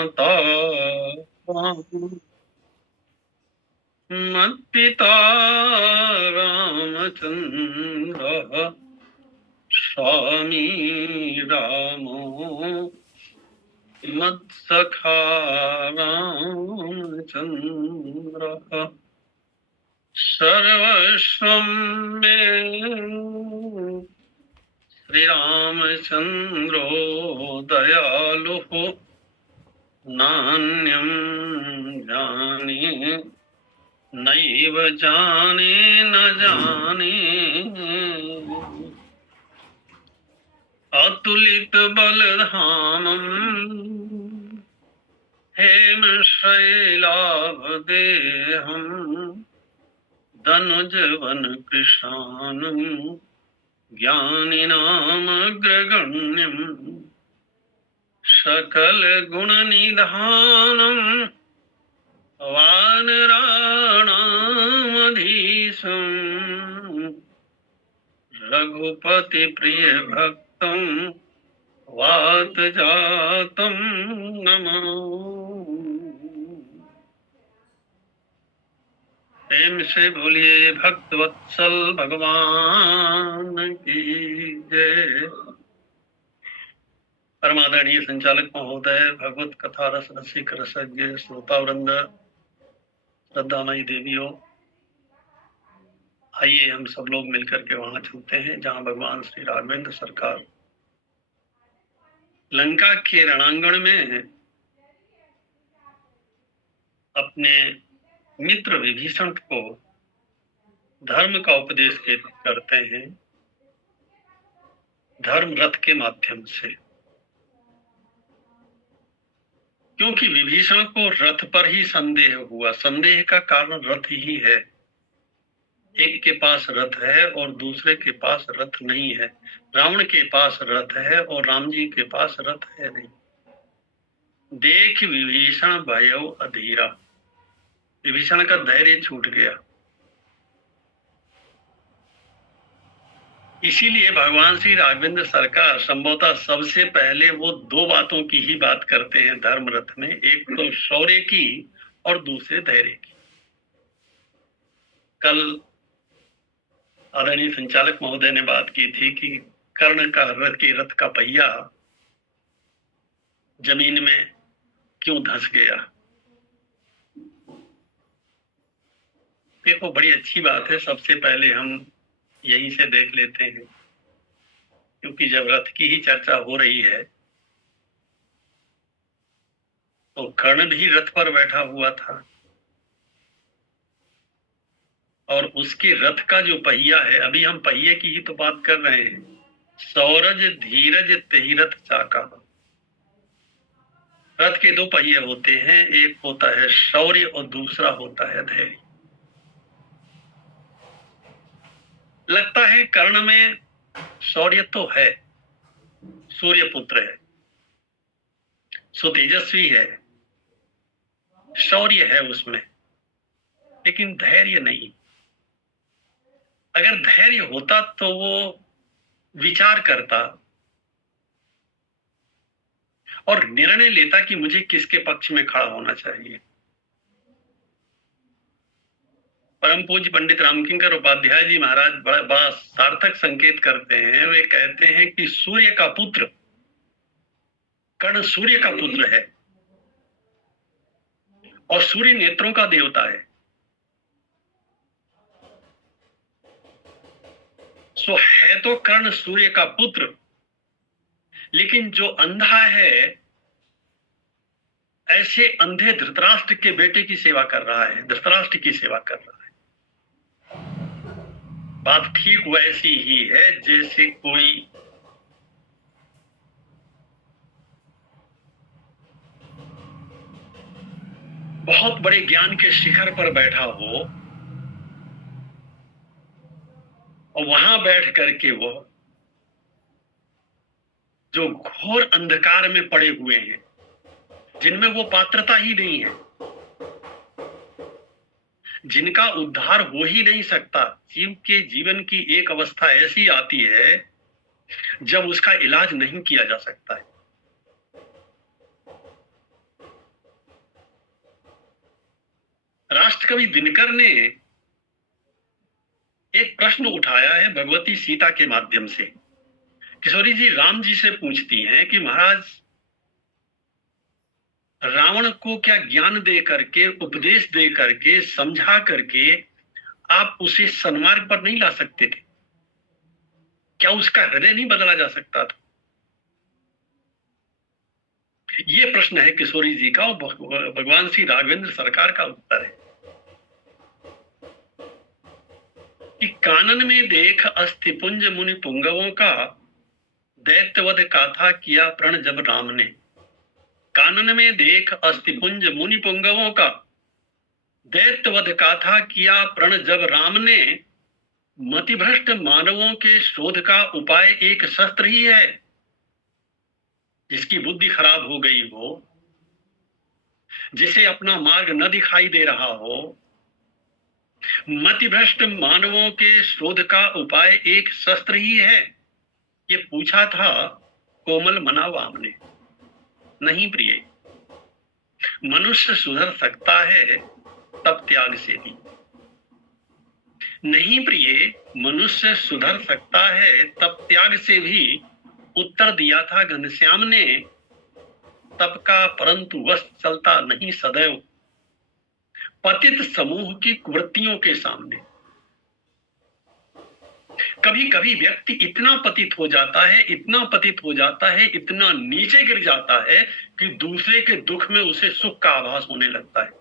माता मत्पिता रामचन्द्रः स्वामी रामो मत्सखा रामचन्द्रः सर्वस्वं मे श्रीरामचन्द्रो दयालुः नान्यं जाने नैव जाने न जाने अतुलित बलधामं हेमशैलाभदेहं धनुजवन कृशानं ज्ञानिनामग्रगण्यं सकल गुणनिधानं वानराणामधीशं रघुपति प्रिय भक्तं वात जातं नमः। प्रेम से बोलिए भक्त वत्सल भगवान की जय। परमादरणीय संचालक महोदय, भगवत कथा रस रसिक रसज्ञ श्रोता वृंद, श्रद्धामयी देवियों, आइए हम सब लोग मिलकर के वहां चलते हैं जहां भगवान श्री राघवेंद्र सरकार लंका के रणांगण में अपने मित्र विभीषण को धर्म का उपदेश करते हैं, धर्म रथ के माध्यम से। क्योंकि विभीषण को रथ पर ही संदेह हुआ, संदेह का कारण रथ ही है। एक के पास रथ है और दूसरे के पास रथ नहीं है। रावण के पास रथ है और राम जी के पास रथ है नहीं। देख विभीषण भयो अधीरा, विभीषण का धैर्य छूट गया। इसीलिए भगवान श्री राघवेंद्र सरकार संभवतः सबसे पहले वो दो बातों की ही बात करते हैं धर्म रथ में, एक तो शौर्य की और दूसरे धैर्य की। कल आदरणीय संचालक महोदय ने बात की थी कि कर्ण का रथ का पहिया जमीन में क्यों धंस गया। देखो, बड़ी अच्छी बात है, सबसे पहले हम यहीं से देख लेते हैं, क्योंकि जब रथ की ही चर्चा हो रही है तो कर्ण भी रथ पर बैठा हुआ था और उसके रथ का जो पहिया है, अभी हम पहिए की ही तो बात कर रहे हैं। सौरज धीरज तेहि रथ चाका। रथ के दो पहिए होते हैं, एक होता है शौर्य और दूसरा होता है धैर्य। लगता है कर्ण में शौर्य तो है, सूर्य पुत्र है, सुतेजस्वी है, शौर्य है उसमें, लेकिन धैर्य नहीं। अगर धैर्य होता तो वो विचार करता और निर्णय लेता कि मुझे किसके पक्ष में खड़ा होना चाहिए। परम पूज्य पंडित रामकिंकर उपाध्याय जी महाराज बड़ा सार्थक संकेत करते हैं। वे कहते हैं कि सूर्य का पुत्र कर्ण सूर्य का पुत्र है और सूर्य नेत्रों का देवता है। सो है तो कर्ण सूर्य का पुत्र, लेकिन जो अंधा है, ऐसे अंधे धृतराष्ट्र के बेटे की सेवा कर रहा है, धृतराष्ट्र की सेवा कर रहा है। बात ठीक वैसी ही है जैसे कोई बहुत बड़े ज्ञान के शिखर पर बैठा हो और वहां बैठ करके वो जो घोर अंधकार में पड़े हुए हैं, जिनमें वो पात्रता ही नहीं है, जिनका उद्धार हो ही नहीं सकता। जीव के जीवन की एक अवस्था ऐसी आती है जब उसका इलाज नहीं किया जा सकता है। कवि दिनकर ने एक प्रश्न उठाया है भगवती सीता के माध्यम से। किशोरी जी राम जी से पूछती हैं कि महाराज, रावण को क्या ज्ञान दे करके, उपदेश दे करके, समझा करके आप उसे सन्मार्ग पर नहीं ला सकते थे? क्या उसका हृदय नहीं बदला जा सकता था? ये प्रश्न है किशोरी जी का, और भगवान श्री राघवेंद्र सरकार का उत्तर है कि कानन में देख अस्थिपुंज मुनि पुंगवों का, दैत्यवध गाथा किया प्रण जब राम ने। कानन में देख अस्थिपुंज मुनि पुंगवों का, दैत्यवध गाथा किया प्रण जब राम ने। मतिभ्रष्ट मानवों के शोध का उपाय एक शस्त्र ही है। जिसकी बुद्धि खराब हो गई हो, जिसे अपना मार्ग न दिखाई दे रहा हो, मतिभ्रष्ट मानवों के शोध का उपाय एक शस्त्र ही है। ये पूछा था कोमल मना वाम ने। नहीं प्रिय, मनुष्य सुधर सकता है तब त्याग से भी। नहीं प्रिय, मनुष्य सुधर सकता है तब त्याग से भी, उत्तर दिया था घनश्याम ने। तब का परंतु वश चलता नहीं सदैव, पतित समूह की कुवृत्तियों के सामने। कभी कभी व्यक्ति इतना पतित हो जाता है, इतना पतित हो जाता है, इतना नीचे गिर जाता है कि दूसरे के दुख में उसे सुख का आभास होने लगता है।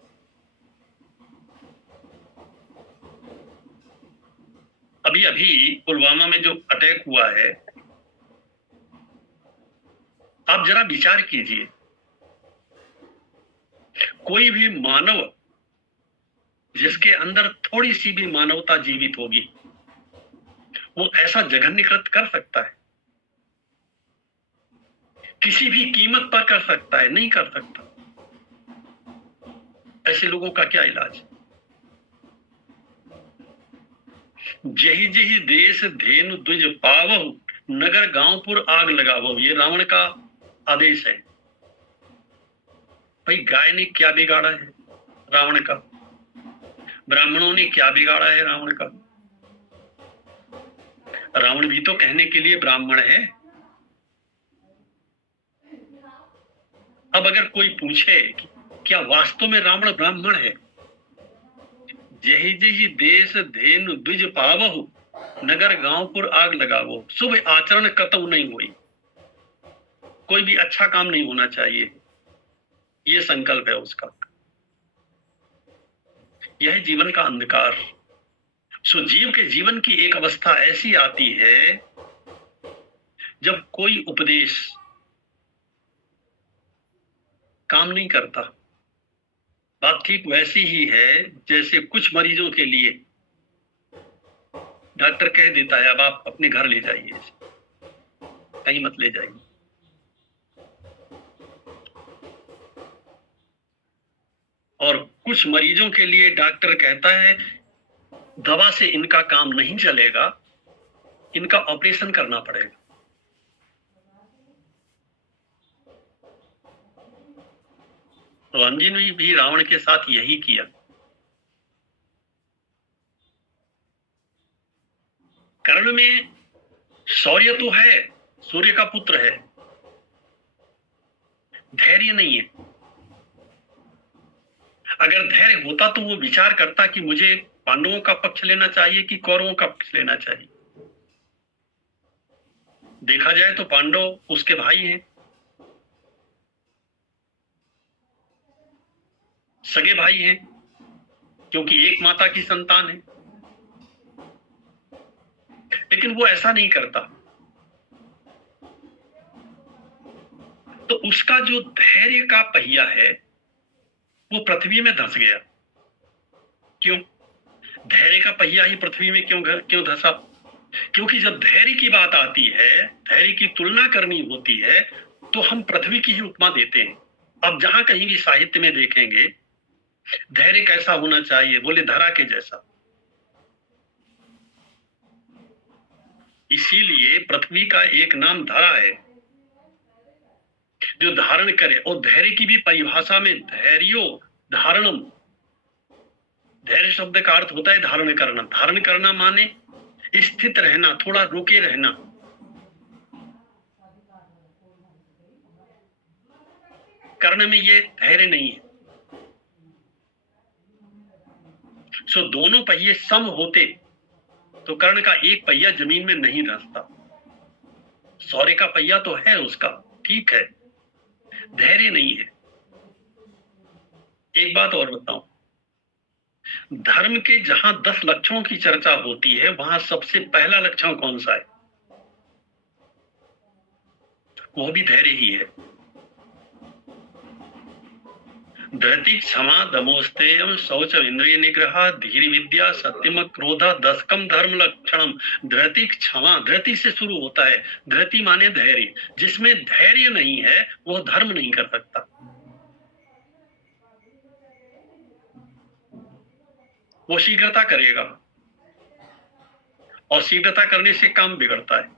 अभी अभी पुलवामा में जो अटैक हुआ है, आप जरा विचार कीजिए, कोई भी मानव जिसके अंदर थोड़ी सी भी मानवता जीवित होगी, वो ऐसा जघन्य कृत्य कर सकता है? किसी भी कीमत पर कर सकता है? नहीं कर सकता। ऐसे लोगों का क्या इलाज? जही जही देश धेनु द्विज पावहु, नगर गांवपुर आग लगावो। ये रावण का आदेश है। भाई, गाय ने क्या बिगाड़ा है रावण का? ब्राह्मणों ने क्या बिगाड़ा है रावण का? रावण भी तो कहने के लिए ब्राह्मण है। अब अगर कोई पूछे कि क्या वास्तव में रावण ब्राह्मण है? जही जही देश धेनु द्विज पावहु, नगर गांवपुर आग लगावो। शुभ आचरण कतऊ नहीं हुई, कोई भी अच्छा काम नहीं होना चाहिए, ये संकल्प है उसका। यह जीवन का अंधकार। सो जीव के जीवन की एक अवस्था ऐसी आती है जब कोई उपदेश काम नहीं करता। बात ठीक वैसी ही है जैसे कुछ मरीजों के लिए डॉक्टर कह देता है अब आप अपने घर ले जाइए, कहीं मत ले जाइए। और कुछ मरीजों के लिए डॉक्टर कहता है दवा से इनका काम नहीं चलेगा, इनका ऑपरेशन करना पड़ेगा। तो राम जी ने भी रावण के साथ यही किया। कर्ण में शौर्य तो है, सूर्य का पुत्र है, धैर्य नहीं है। अगर धैर्य होता तो वो विचार करता कि मुझे पांडवों का पक्ष लेना चाहिए कि कौरवों का पक्ष लेना चाहिए। देखा जाए तो पांडव उसके भाई हैं, सगे भाई हैं, क्योंकि एक माता की संतान है। लेकिन वो ऐसा नहीं करता। तो उसका जो धैर्य का पहिया है वो पृथ्वी में धंस गया। क्यों? धैर्य का पहिया ही पृथ्वी में क्यों धंसा? क्योंकि जब धैर्य की बात आती है, धैर्य की तुलना करनी होती है, तो हम पृथ्वी की ही उपमा देते हैं। अब जहां कहीं भी साहित्य में देखेंगे धैर्य कैसा होना चाहिए, बोले धरा के जैसा। इसीलिए पृथ्वी का एक नाम धरा है, जो धारण करे। और धैर्य की भी परिभाषा में धैर्यो धारणम, धैर्य शब्द का अर्थ होता है धारण करना। धारण करना माने स्थित रहना, थोड़ा रुके रहना। कर्ण में ये धैर्य नहीं है। सो दोनों पहिए सम होते तो कर्ण का एक पहिया जमीन में नहीं धंसता। सौर्य का पहिया तो है उसका, ठीक है, धैर्य नहीं है। एक बात और बताऊं, धर्म के जहां 10 लक्षणों की चर्चा होती है वहां सबसे पहला लक्षण कौन सा है? वो भी धैर्य ही है। धृति क्षमा दमोस्तेयम शौच इंद्रिय निग्रह धीर विद्या सत्यम क्रोध दशकम धर्म लक्षणम। धृति क्षमा, धृति से शुरू होता है। धृति माने धैर्य। जिसमें धैर्य नहीं है वो धर्म नहीं कर सकता। वो शीघ्रता करेगा और शीघ्रता करने से काम बिगड़ता है।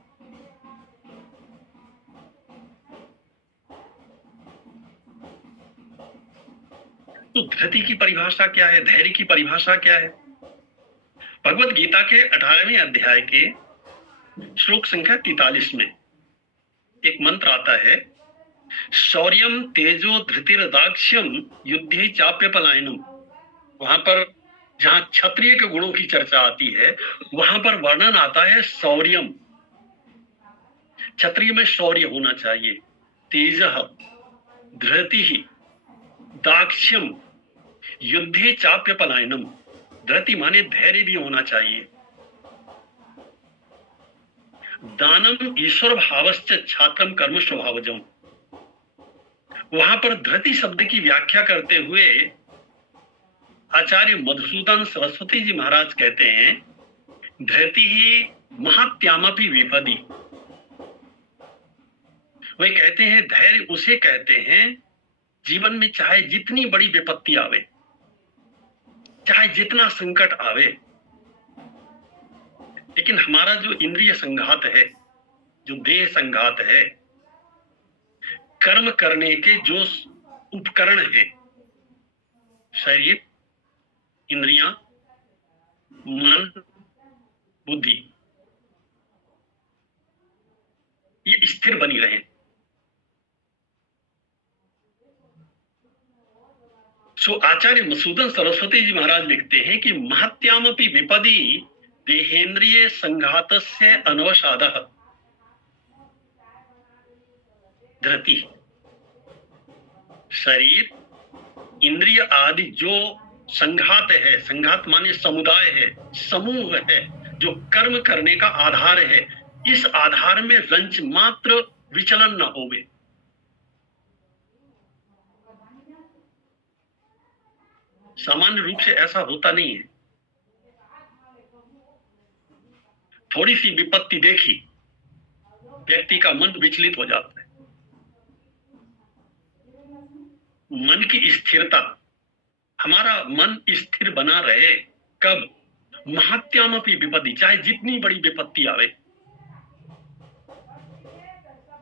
तो धृति की परिभाषा क्या है, धैर्य की परिभाषा क्या है? भगवत गीता के 18वें अध्याय के श्लोक संख्या 43 में एक मंत्र आता है, शौर्यम तेजो धृतिर्दाक्ष्यम युद्धे चाप्य पलायनम। वहां पर जहां क्षत्रिय के गुणों की चर्चा आती है वहां पर वर्णन आता है शौर्यम। क्षत्रिय में शौर्य होना चाहिए। तेजः धृति दाक्ष्यम युद्धे चाप्य पलायनम। धृति माने धैर्य भी होना चाहिए। दानम ईश्वर भावश्च छात्रम कर्म स्वभावजम। वहां पर धृति शब्द की व्याख्या करते हुए आचार्य मधुसूदन सरस्वती जी महाराज कहते हैं, धृति ही महात्यामपि विपदी। वे कहते हैं धैर्य उसे कहते हैं जीवन में चाहे जितनी बड़ी विपत्ति आवे, चाहे जितना संकट आवे, लेकिन हमारा जो इंद्रिय संघात है, जो देह संघात है, कर्म करने के जो उपकरण हैं, शरीर, इंद्रियां, मन, बुद्धि, ये स्थिर बनी रहे। सो आचार्य मधुसूदन सरस्वती जी महाराज लिखते हैं कि महत्यामपि विपदी देहेन्द्रिय संघातस्य अनवसादः। धृति शरीर, इंद्रिय आदि जो संघात है, संघात माने समुदाय है, समूह है, जो कर्म करने का आधार है, इस आधार में रंच मात्र विचलन न होवे। सामान्य रूप से ऐसा होता नहीं है। थोड़ी सी विपत्ति देखी, व्यक्ति का मन विचलित हो जाता है। मन की स्थिरता, हमारा मन स्थिर बना रहे कब? महत्यामपि विपत्ति, चाहे जितनी बड़ी विपत्ति आवे।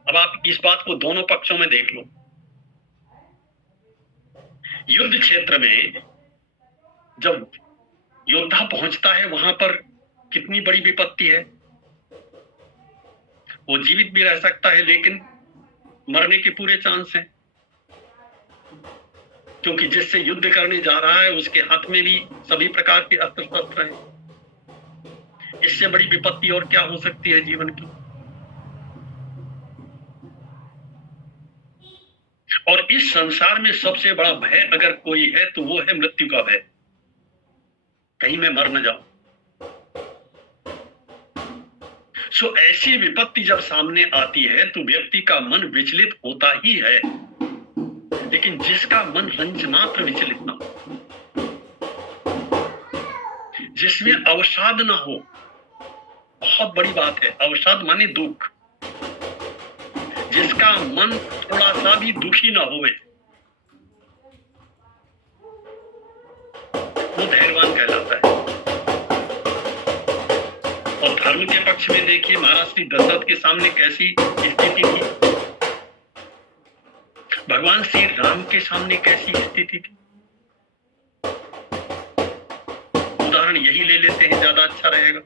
अब आप इस बात को दोनों पक्षों में देख लो। युद्ध क्षेत्र में जब योद्धा पहुंचता है वहां पर कितनी बड़ी विपत्ति है। वो जीवित भी रह सकता है लेकिन मरने के पूरे चांस हैं, क्योंकि जिससे युद्ध करने जा रहा है उसके हाथ में भी सभी प्रकार के अस्त्र शस्त्र हैं। इससे बड़ी विपत्ति और क्या हो सकती है जीवन की? और इस संसार में सबसे बड़ा भय अगर कोई है तो वो है मृत्यु का भय, कहीं मैं मर न जाऊं। सो ऐसी विपत्ति जब सामने आती है तो व्यक्ति का मन विचलित होता ही है, लेकिन जिसका मन रंच मात्र विचलित ना हो, जिसमें अवसाद ना हो, बहुत बड़ी बात है। अवसाद माने दुख। जिसका मन थोड़ा सा भी दुखी ना होवे वो धैर्यवान कहलाता है। और धर्म के पक्ष में देखिए, महाराज श्री दशरथ के सामने कैसी स्थिति थी, भगवान श्री राम के सामने कैसी स्थिति थी। यही ले लेते हैं, ज्यादा अच्छा रहेगा।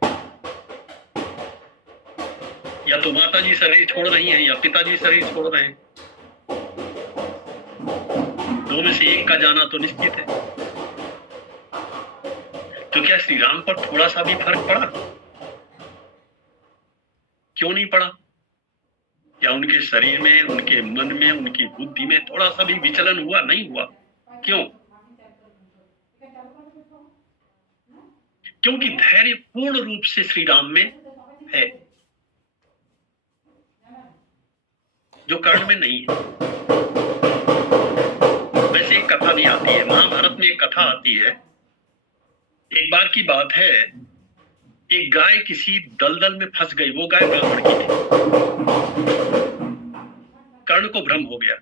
या तो माता जी शरीर छोड़ रही हैं या पिताजी शरीर छोड़ रहे हैं, दो में से एक का जाना तो निश्चित है। तो क्या श्री राम पर थोड़ा सा भी फर्क पड़ा? क्यों नहीं पड़ा? क्या उनके शरीर में, उनके मन में, उनकी बुद्धि में थोड़ा सा भी विचलन हुआ? नहीं हुआ। क्यों? क्योंकि धैर्य पूर्ण रूप से श्री राम में है, जो कर्ण में नहीं है। वैसे एक कथा भी आती है, महाभारत में एक कथा आती है। एक बार की बात है, एक गाय किसी दलदल में फंस गई। वो गाय ब्राह्मण की थी। कर्ण को भ्रम हो गया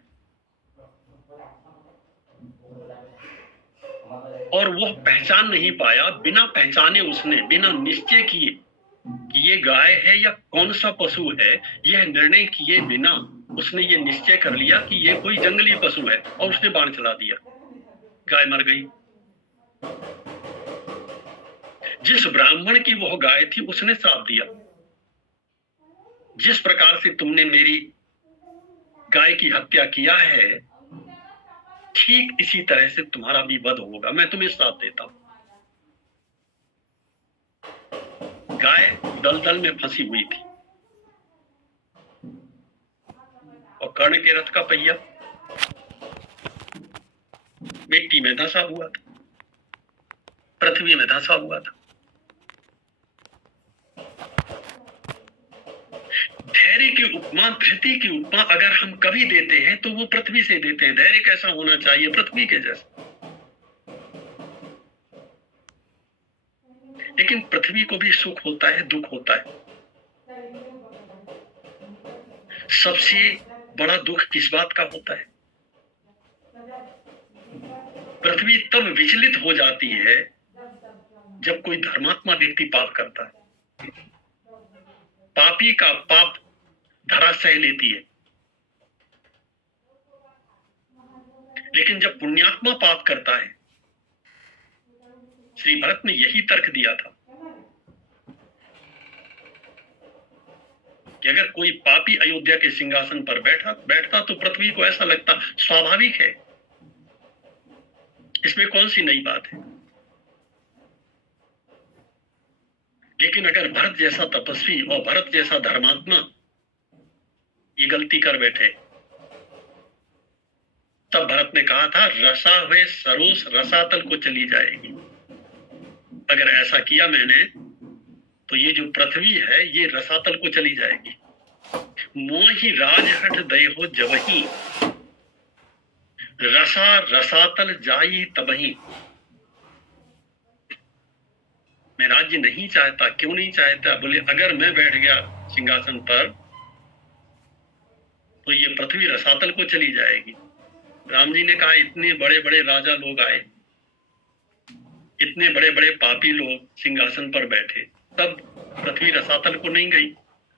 और वह पहचान नहीं पाया। बिना पहचाने उसने, बिना निश्चय किए कि ये गाय है या कौन सा पशु है, यह निर्णय किए बिना उसने ये निश्चय कर लिया कि ये कोई जंगली पशु है और उसने बाण चला दिया। गाय मर गई। जिस ब्राह्मण की वह गाय थी उसने श्राप दिया, जिस प्रकार से तुमने मेरी गाय की हत्या किया है, ठीक इसी तरह से तुम्हारा भी वध होगा, मैं तुम्हें श्राप देता हूं। गाय दलदल में फंसी हुई थी और कर्ण के रथ का पहिया मिट्टी में धंसा हुआ था, पृथ्वी में धंसा हुआ था। धैर्य की उपमा, धृति की उपमा अगर हम कभी देते हैं तो वो पृथ्वी से देते हैं। धैर्य कैसा होना चाहिए? पृथ्वी के जैसा। लेकिन पृथ्वी को भी सुख होता है, दुख होता है। सबसे बड़ा दुख किस बात का होता है? पृथ्वी तब विचलित हो जाती है जब कोई धर्मात्मा व्यक्ति पाप करता है। पापी का पाप धरा सह लेती है, लेकिन जब पुण्यात्मा पाप करता है, श्री भरत ने यही तर्क दिया था कि अगर कोई पापी अयोध्या के सिंहासन पर बैठता तो पृथ्वी को ऐसा लगता स्वाभाविक है, इसमें कौन सी नई बात है। लेकिन अगर भरत जैसा तपस्वी और भरत जैसा धर्मात्मा ये गलती कर बैठे, तब भरत ने कहा था रसा हुए सरोस रसातल को चली जाएगी। अगर ऐसा किया मैंने तो ये जो पृथ्वी है ये रसातल को चली जाएगी। मोहि राजहठ दयो जबही, रसा रसातल जाई तबही। मैं राज्य नहीं चाहता। क्यों नहीं चाहता? बोले अगर मैं बैठ गया सिंहासन पर तो ये पृथ्वी रसातल को चली जाएगी। राम जी ने कहा इतने बड़े बड़े राजा लोग आए, इतने बड़े बड़े पापी लोग सिंहासन पर बैठे, तब पृथ्वी रसातल को नहीं गई।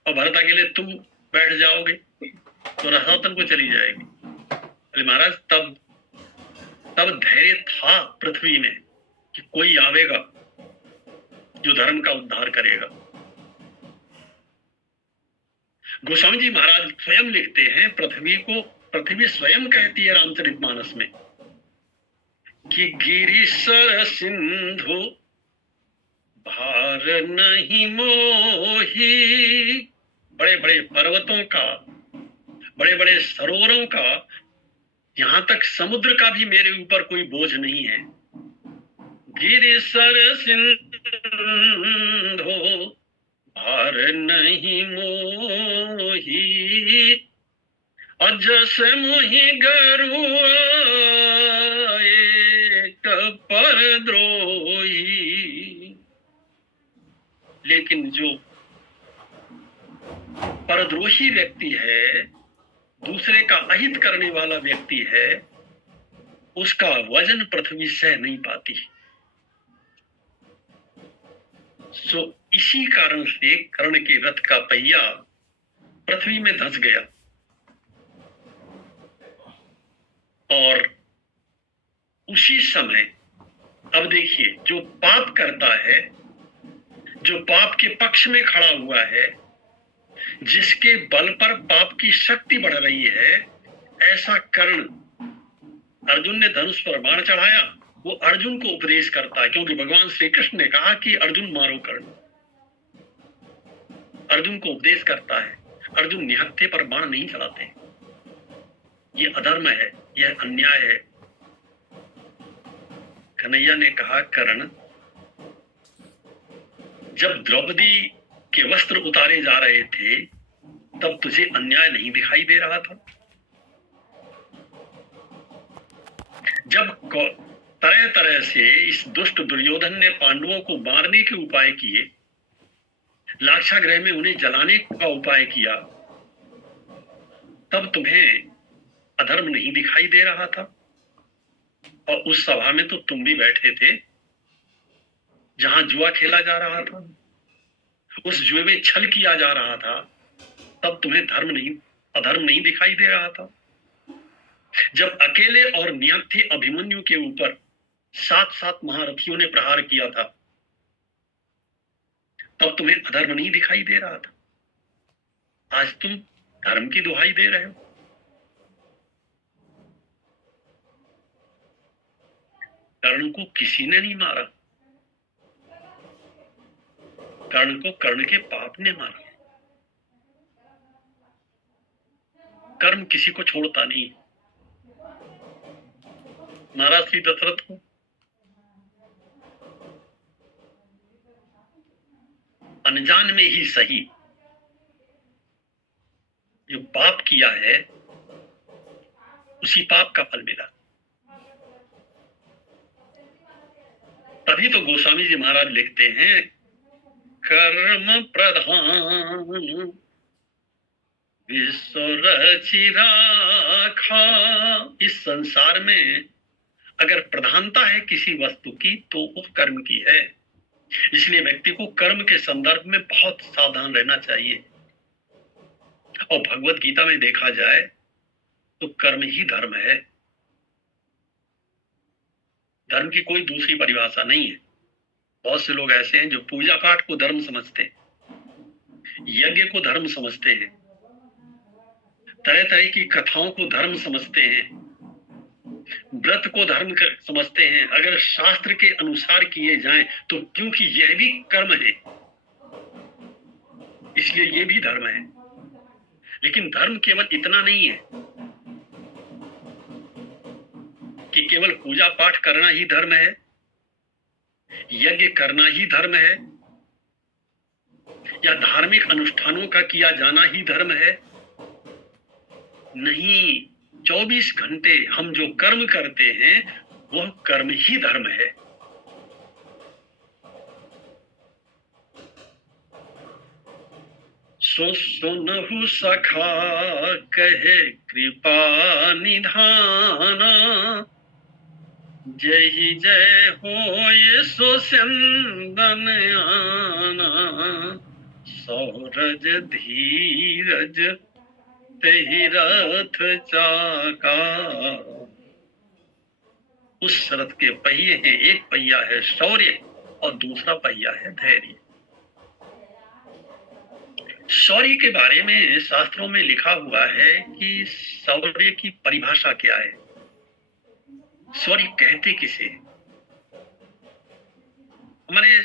और भरत अकेले तुम बैठ जाओगे तो रसातल को चली जाएगी। अरे महाराज, तब धैर्य था पृथ्वी में कि कोई आवेगा जो धर्म का उद्धार करेगा। गोस्वामी जी महाराज स्वयं लिखते हैं, पृथ्वी स्वयं कहती है रामचरितमानस में कि गिरिसर सिंधु भार नहीं मोही। बड़े बड़े पर्वतों का, बड़े बड़े सरोवरों का, यहां तक समुद्र का भी मेरे ऊपर कोई बोझ नहीं है। गिरिसर सिंधु भार नहीं मोही, अजस मोहि गरुआ एक परद्रोही। लेकिन जो परद्रोही व्यक्ति है, दूसरे का अहित करने वाला व्यक्ति है, उसका वजन पृथ्वी सह नहीं पाती। सो इसी कारण से कर्ण के रथ का पहिया पृथ्वी में धंस गया और उसी समय अब देखिए, जो पाप करता है, जो पाप के पक्ष में खड़ा हुआ है, जिसके बल पर पाप की शक्ति बढ़ रही है, ऐसा कर्ण, अर्जुन ने धनुष पर बाण चढ़ाया, वो अर्जुन को उपदेश करता है, क्योंकि भगवान श्री कृष्ण ने कहा कि अर्जुन मारो कर्ण। अर्जुन को उपदेश करता है। अर्जुन निहत्थे पर बाण नहीं चलाते। ये अधर्म है, यह अन्याय है। कन्हैया ने कहा, कर्ण, जब द्रौपदी के वस्त्र उतारे जा रहे थे तब तुझे अन्याय नहीं दिखाई दे रहा था? जब तरह तरह से इस दुष्ट दुर्योधन ने पांडवों को मारने के उपाय किए, लाक्षागृह में उन्हें जलाने का उपाय किया, तब तुम्हें अधर्म नहीं दिखाई दे रहा था? और उस सभा में तो तुम भी बैठे थे जहां जुआ खेला जा रहा था, उस जुए में छल किया जा रहा था, तब तुम्हें अधर्म नहीं दिखाई दे रहा था? जब अकेले और नियंथे अभिमन्यु के ऊपर 7 महारथियों ने प्रहार किया था, तब तुम्हें अधर्म नहीं दिखाई दे रहा था? आज तुम धर्म की दुहाई दे रहे हो। कर्ण को किसी ने नहीं मारा, कर्ण को कर्ण के पाप ने मारा। कर्म किसी को छोड़ता नहीं। मारा श्री दशरथ को, अनजान में ही सही, जो पाप किया है उसी पाप का फल मिला। तभी तो गोस्वामी जी महाराज लिखते हैं, कर्म प्रधान विश्व रचि राखा। इस संसार में अगर प्रधानता है किसी वस्तु की तो वो कर्म की है। इसलिए व्यक्ति को कर्म के संदर्भ में बहुत सावधान रहना चाहिए। और भगवत गीता में देखा जाए तो कर्म ही धर्म है। धर्म की कोई दूसरी परिभाषा नहीं है। बहुत से लोग ऐसे हैं जो पूजा पाठ को धर्म समझते हैं, यज्ञ को धर्म समझते हैं, तरह तरह की कथाओं को धर्म समझते हैं, व्रत को धर्म समझते हैं अगर शास्त्र के अनुसार किए जाएं तो, क्योंकि यह भी कर्म है इसलिए यह भी धर्म है। लेकिन धर्म केवल इतना नहीं है कि केवल पूजा पाठ करना ही धर्म है, यज्ञ करना ही धर्म है, या धार्मिक अनुष्ठानों का किया जाना ही धर्म है। नहीं, 24 घंटे हम जो कर्म करते हैं वह कर्म ही धर्म है। सो सुनहु सखा कहे कृपा निधाना, जय जय होय सो स्यंदन आना, सौरज धीरज तेहि रथ चाका। उस रथ के पहिए हैं, एक पहिया है शौर्य और दूसरा पहिया है धैर्य। शौर्य के बारे में शास्त्रों में लिखा हुआ है कि शौर्य की परिभाषा क्या है, शौर्य कहते किसे। हमारे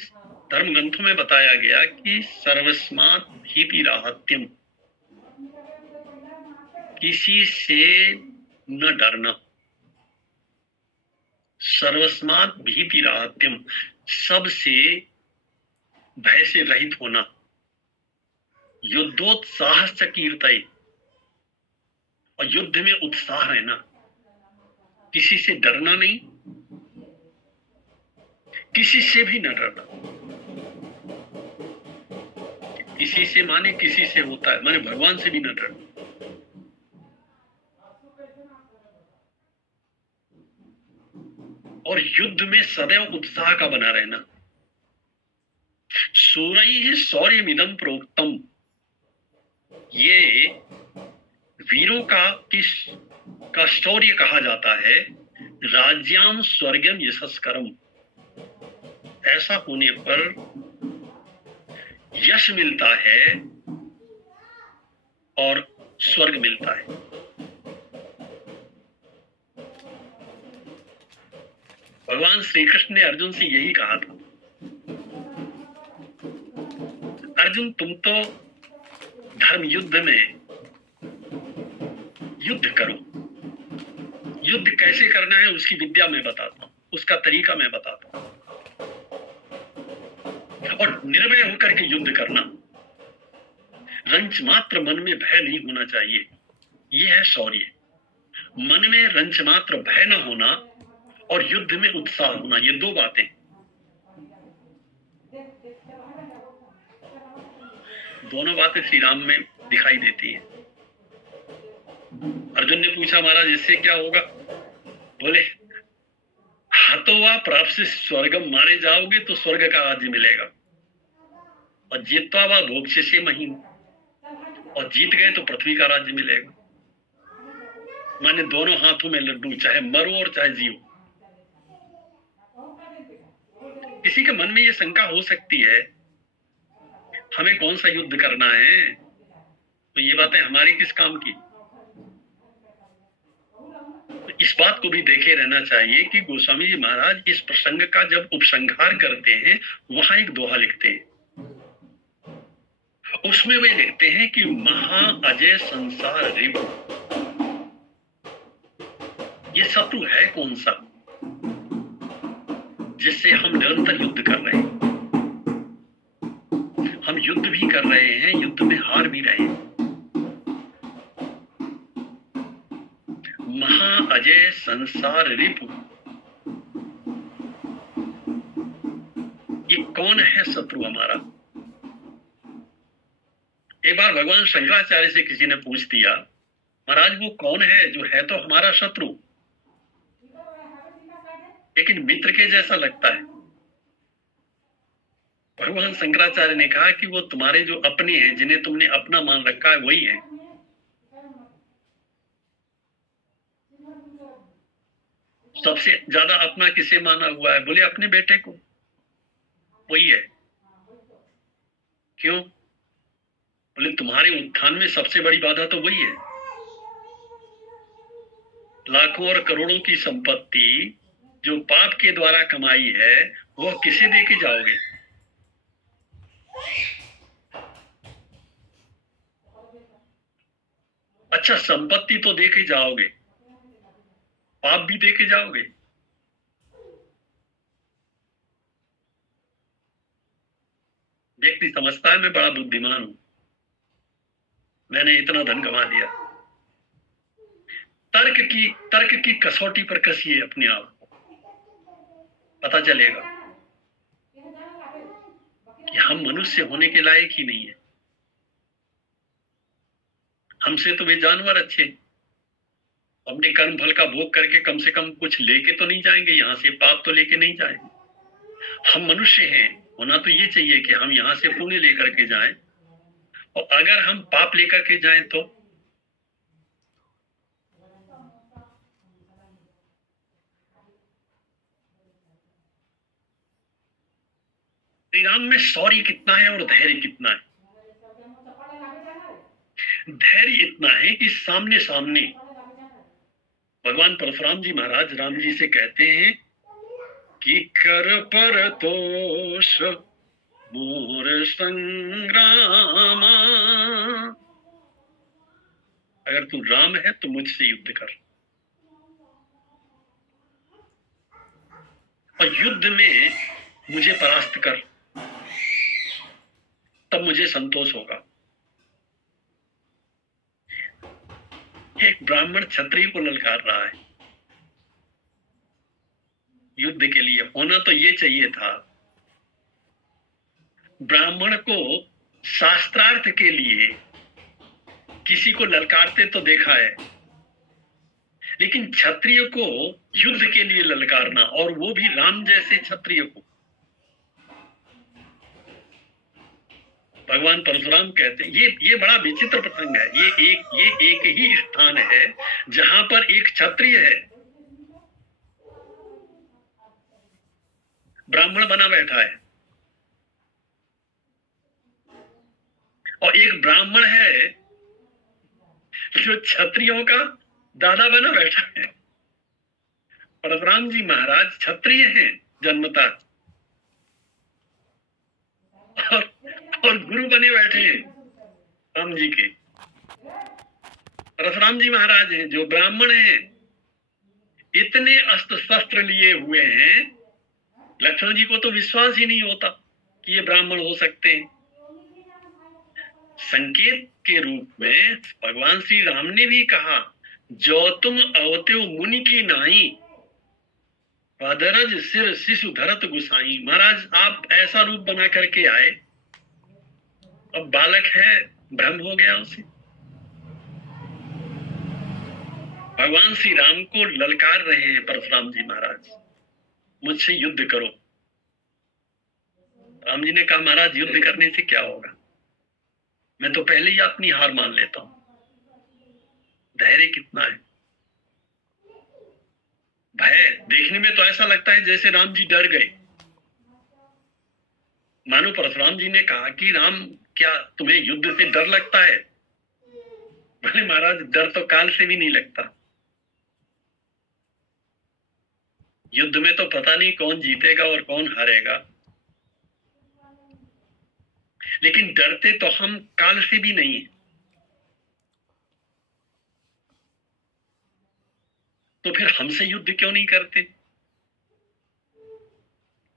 धर्म ग्रंथों में बताया गया कि सर्वस्मात् भीतिराहत्यम, किसी से न डरना। सर्वस्मात् भीतिराहत्यम, सबसे भय से रहित होना। युद्धोत्साह च कीर्तये, और युद्ध में उत्साह रहना, किसी से डरना नहीं, किसी से भी न डरना। किसी से माने किसी से होता है, माने भगवान से भी न डरना। और युद्ध में सदैव उत्साह का बना रहना। सूरैः शौर्यमिदं प्रोक्तम, ये वीरों का शौर्य कहा जाता है। राज्याम स्वर्गम यशस्करम, ऐसा होने पर यश मिलता है और स्वर्ग मिलता है। भगवान श्री कृष्ण ने अर्जुन से यही कहा था, अर्जुन तुम तो धर्म युद्ध में युद्ध करो, युद्ध कैसे करना है उसकी विद्या मैं बताता हूं, उसका तरीका मैं बताता हूं, और निर्भय होकर के युद्ध करना, रंच मात्र मन में भय नहीं होना चाहिए, ये है शौर्य। मन में रंच मात्र भय न होना और युद्ध में उत्साह होना, ये दो बातें। दोनों बातें श्री राम में दिखाई देती हैं। अर्जुन ने पूछा महाराज इससे क्या होगा? बोले हतोवा प्राप्त से स्वर्गम, मारे जाओगे तो स्वर्ग का राज्य मिलेगा, और जीतवा वा भोक्ष्य से महीन, और जीत गए तो पृथ्वी का राज्य मिलेगा। माने दोनों हाथों में लड्डू, चाहे मरो और चाहे जियो। किसी के मन में ये शंका हो सकती है हमें कौन सा युद्ध करना है, तो ये बातें हमारी किस काम की? तो इस बात को भी देखे रहना चाहिए कि गोस्वामी जी महाराज इस प्रसंग का जब उपसंहार करते हैं वहां एक दोहा लिखते हैं, उसमें वे लिखते हैं कि महा अजय संसार रिपु, ये शत्रु है कौन सा जिससे हम निरंतर युद्ध कर रहे हैं? हम युद्ध भी कर रहे हैं, युद्ध में हार भी रहे हैं। महा अजय संसार रिपु, ये कौन है शत्रु हमारा? एक बार भगवान शंकराचार्य से किसी ने पूछ दिया, महाराज वो कौन है जो है तो हमारा शत्रु लेकिन मित्र के जैसा लगता है? भगवान शंकराचार्य ने कहा कि वो तुम्हारे जो अपने हैं, जिन्हें तुमने अपना मान रखा है, वही है। सबसे ज्यादा अपना किसे माना हुआ है? बोले अपने बेटे को, वही है। क्यों? बोले तुम्हारे उत्थान में सबसे बड़ी बाधा तो वही है। लाखों और करोड़ों की संपत्ति जो पाप के द्वारा कमाई है वो किसे दे के जाओगे? अच्छा संपत्ति तो दे के जाओगे, पाप भी दे के जाओगे? व्यक्ति समझता है मैं बड़ा बुद्धिमान हूं, मैंने इतना धन कमा लिया। तर्क की कसौटी पर कसिए अपने आप, पता चलेगा कि हम मनुष्य होने के लायक ही नहीं है। हमसे तो वे जानवर अच्छे, अपने कर्म फल का भोग करके कम से कम कुछ लेके तो नहीं जाएंगे, यहां से पाप तो लेके नहीं जाएंगे। हम मनुष्य हैं, होना तो ये चाहिए कि हम यहां से पुण्य लेकर के जाएं, और अगर हम पाप लेकर के जाएं तो श्री राम में शौर्य कितना है और धैर्य कितना है? धैर्य इतना है कि सामने सामने भगवान परशुराम जी महाराज राम जी से कहते हैं कि कर पर तोष मोर संग्रामा, अगर तू राम है तो मुझसे युद्ध कर, और युद्ध में मुझे परास्त कर, तब मुझे संतोष होगा। एक ब्राह्मण क्षत्रिय को ललकार रहा है युद्ध के लिए। होना तो ये चाहिए था ब्राह्मण को शास्त्रार्थ के लिए किसी को ललकारते तो देखा है, लेकिन क्षत्रिय को युद्ध के लिए ललकारना, और वो भी राम जैसे क्षत्रिय को। भगवान परशुराम कहते हैं ये बड़ा विचित्र प्रसंग है। ये एक ही स्थान है जहां पर एक क्षत्रिय है ब्राह्मण बना बैठा है, और एक ब्राह्मण है जो क्षत्रियों का दादा बना बैठा है। परशुराम जी महाराज क्षत्रिय हैं जन्मता, और गुरु बने बैठे हैं राम जी के। परशुराम जी महाराज हैं जो ब्राह्मण हैं, इतने अस्त्र शस्त्र लिए हुए हैं, लक्ष्मण जी को तो विश्वास ही नहीं होता कि ये ब्राह्मण हो सकते हैं। संकेत के रूप में भगवान श्री राम ने भी कहा, जो तुम अवत्यो मुनि की नाई, पदरज सिर शिशु धरत गुसाई। महाराज आप ऐसा रूप बना करके आए, अब बालक है, भ्रम हो गया उसे। भगवान श्री राम को ललकार रहे हैं परशुराम जी महाराज, मुझसे युद्ध करो। राम जी ने कहा, महाराज युद्ध करने से क्या होगा, मैं तो पहले ही अपनी हार मान लेता हूं। धैर्य कितना है, भय देखने में तो ऐसा लगता है जैसे राम जी डर गए। मानो परशुराम जी ने कहा कि राम, क्या तुम्हें युद्ध से डर लगता है? बोले, महाराज डर तो काल से भी नहीं लगता। युद्ध में तो पता नहीं कौन जीतेगा और कौन हारेगा, लेकिन डरते तो हम काल से भी नहीं है। तो फिर हमसे युद्ध क्यों नहीं करते?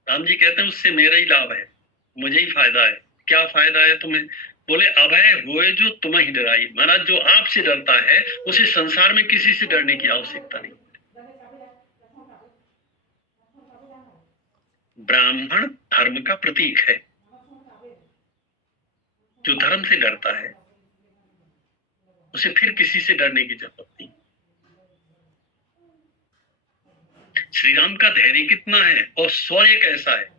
राम जी कहते हैं, उससे मेरा ही लाभ है, मुझे ही फायदा है। क्या फायदा है तुम्हें? बोले, अभय हुए जो तुम्हें ही डराई। महाराज जो आपसे डरता है उसे संसार में किसी से डरने की आवश्यकता नहीं। ब्राह्मण धर्म का प्रतीक है, जो धर्म से डरता है उसे फिर किसी से डरने की जरूरत नहीं। श्री राम का धैर्य कितना है और शौर्य कैसा है।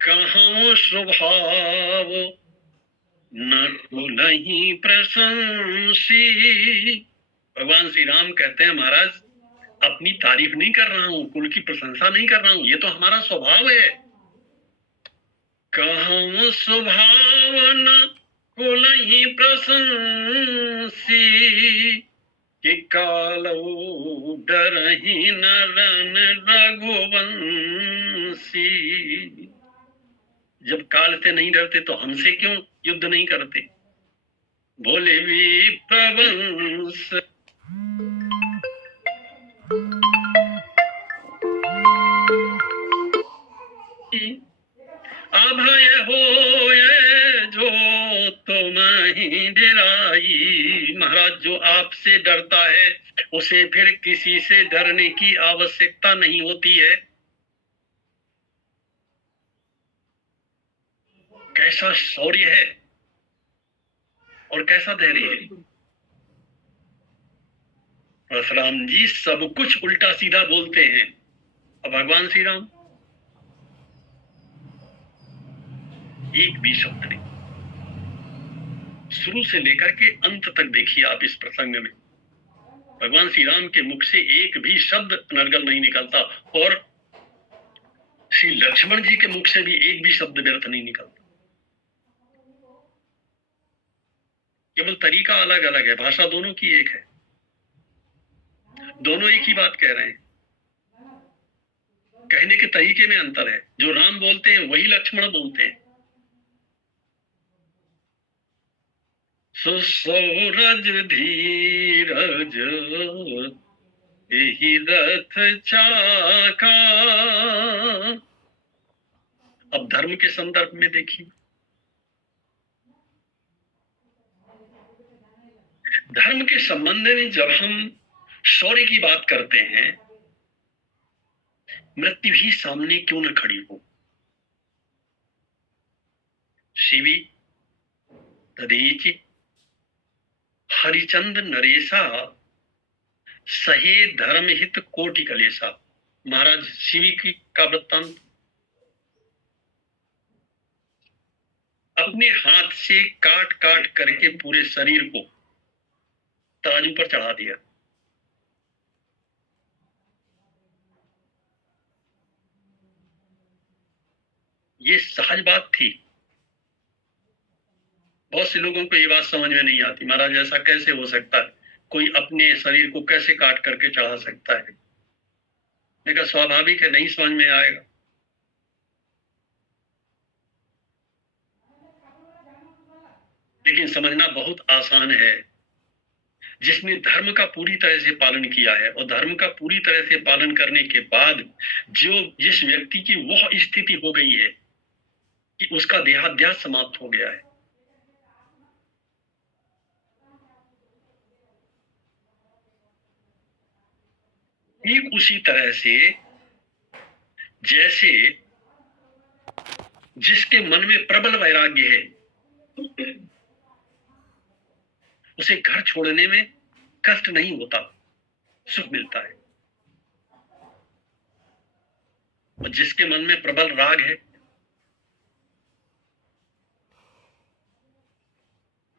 कहाँ स्वभाव न नहीं प्रशंसी। भगवान श्री राम कहते हैं, महाराज अपनी तारीफ नहीं कर रहा हूं, कुल की प्रशंसा नहीं कर रहा हूं, ये तो हमारा स्वभाव है। कहाँ स्वभाव न कुल ही प्रशंसी, कि कालो डरहि नरन रघुवंशी। जब काल से नहीं डरते तो हमसे क्यों युद्ध नहीं करते? बोले भी प्रवंश अभय होए जो तुम ही डराई। महाराज जो आपसे डरता है उसे फिर किसी से डरने की आवश्यकता नहीं होती है। कैसा शौर्य है और कैसा धैर्य है। परशुराम जी सब कुछ उल्टा सीधा बोलते हैं, और भगवान श्री राम एक भी शब्द नहीं। शुरू से लेकर के अंत तक देखिए आप इस प्रसंग में, भगवान श्री राम के मुख से एक भी शब्द अनर्गल नहीं निकलता, और श्री लक्ष्मण जी के मुख से भी एक भी शब्द व्यर्थ नहीं निकलता। केवल तरीका अलग अलग है, भाषा दोनों की एक है, दोनों एक ही बात कह रहे हैं, कहने के तरीके में अंतर है। जो राम बोलते हैं वही लक्ष्मण बोलते हैं। सुसौरज धीरज यही रथ चाका। अब धर्म के संदर्भ में देखिए, धर्म के संबंध में जब हम शौर्य की बात करते हैं, मृत्यु ही सामने क्यों न खड़ी हो। शिवी तदीची हरिचंद नरेशा सहे धर्म हित कोटि कलेशा। महाराज शिवी की का वृत्तांत, अपने हाथ से काट काट करके पूरे शरीर को तराजू पर चढ़ा दिया। ये सहज बात थी। बहुत से लोगों को ये बात समझ में नहीं आती, महाराज ऐसा कैसे हो सकता है, कोई अपने शरीर को कैसे काट करके चढ़ा सकता है। मैंने कहा स्वाभाविक है, नहीं समझ में आएगा। लेकिन समझना बहुत आसान है। जिसने धर्म का पूरी तरह से पालन किया है और धर्म का पूरी तरह से पालन करने के बाद जिस व्यक्ति की वह स्थिति हो गई है कि उसका देहाध्यास समाप्त हो गया है, ठीक उसी तरह से जैसे जिसके मन में प्रबल वैराग्य है उसे घर छोड़ने में कष्ट नहीं होता, सुख मिलता है। और जिसके मन में प्रबल राग है,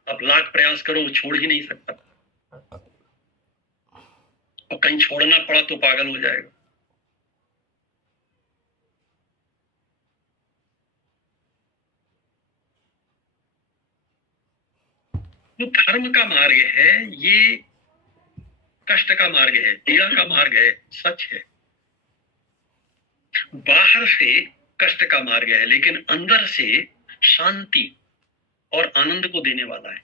आप लाख प्रयास करो वो छोड़ ही नहीं सकता, और कहीं छोड़ना पड़ा तो पागल हो जाएगा। जो धर्म का मार्ग है ये कष्ट का मार्ग है, पीड़ा का मार्ग है, सच है। बाहर से कष्ट का मार्ग है लेकिन अंदर से शांति और आनंद को देने वाला है।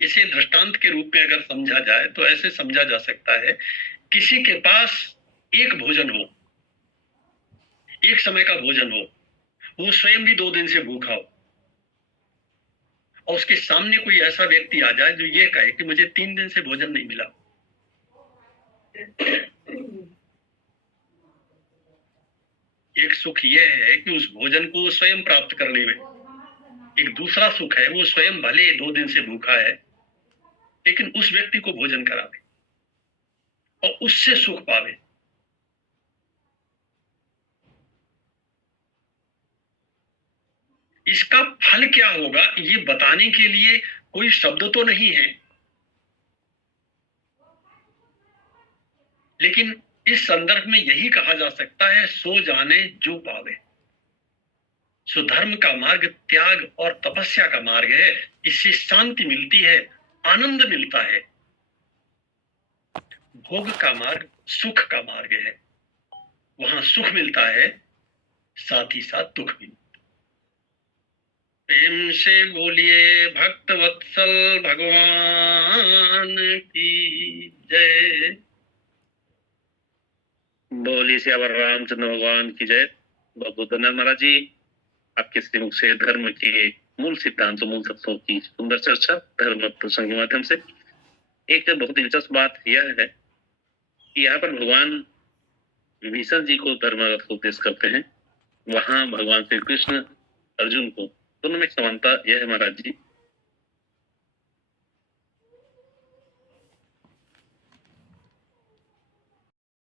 इसे दृष्टांत के रूप में अगर समझा जाए तो ऐसे समझा जा सकता है, किसी के पास एक भोजन हो, एक समय का भोजन हो, वो स्वयं भी 2 दिन से भूखा हो, और उसके सामने कोई ऐसा व्यक्ति आ जाए जो ये कहे कि मुझे 3 दिन से भोजन नहीं मिला। एक सुख यह है कि उस भोजन को स्वयं प्राप्त कर ले, एक दूसरा सुख है वो स्वयं भले 2 दिन से भूखा है लेकिन उस व्यक्ति को भोजन करावे और उससे सुख पावे। इसका फल क्या होगा ये बताने के लिए कोई शब्द तो नहीं है, लेकिन इस संदर्भ में यही कहा जा सकता है, सो जाने जो पावे। सो धर्म का मार्ग त्याग और तपस्या का मार्ग है, इससे शांति मिलती है, आनंद मिलता है। भोग का मार्ग सुख का मार्ग है, वहां सुख मिलता है साथ ही साथ दुख भी। प्रेम से बोलिए भक्त वत्सल भगवान की जय। बोलिए सियावर रामचंद्र भगवान की जय। बहुत बहुत धन्यवाद महाराज जी, आपके श्रीमुख से धर्म के मूल सिद्धांतों, मूल तत्वों की सुंदर चर्चा धर्म प्रसंग के माध्यम से। एक बहुत दिलचस्प बात यह है कि यहाँ पर भगवान विभीषण जी को धर्म का उपदेश करते हैं, वहां भगवान श्री कृष्ण अर्जुन को, दोनों में समानता यह है महाराज जी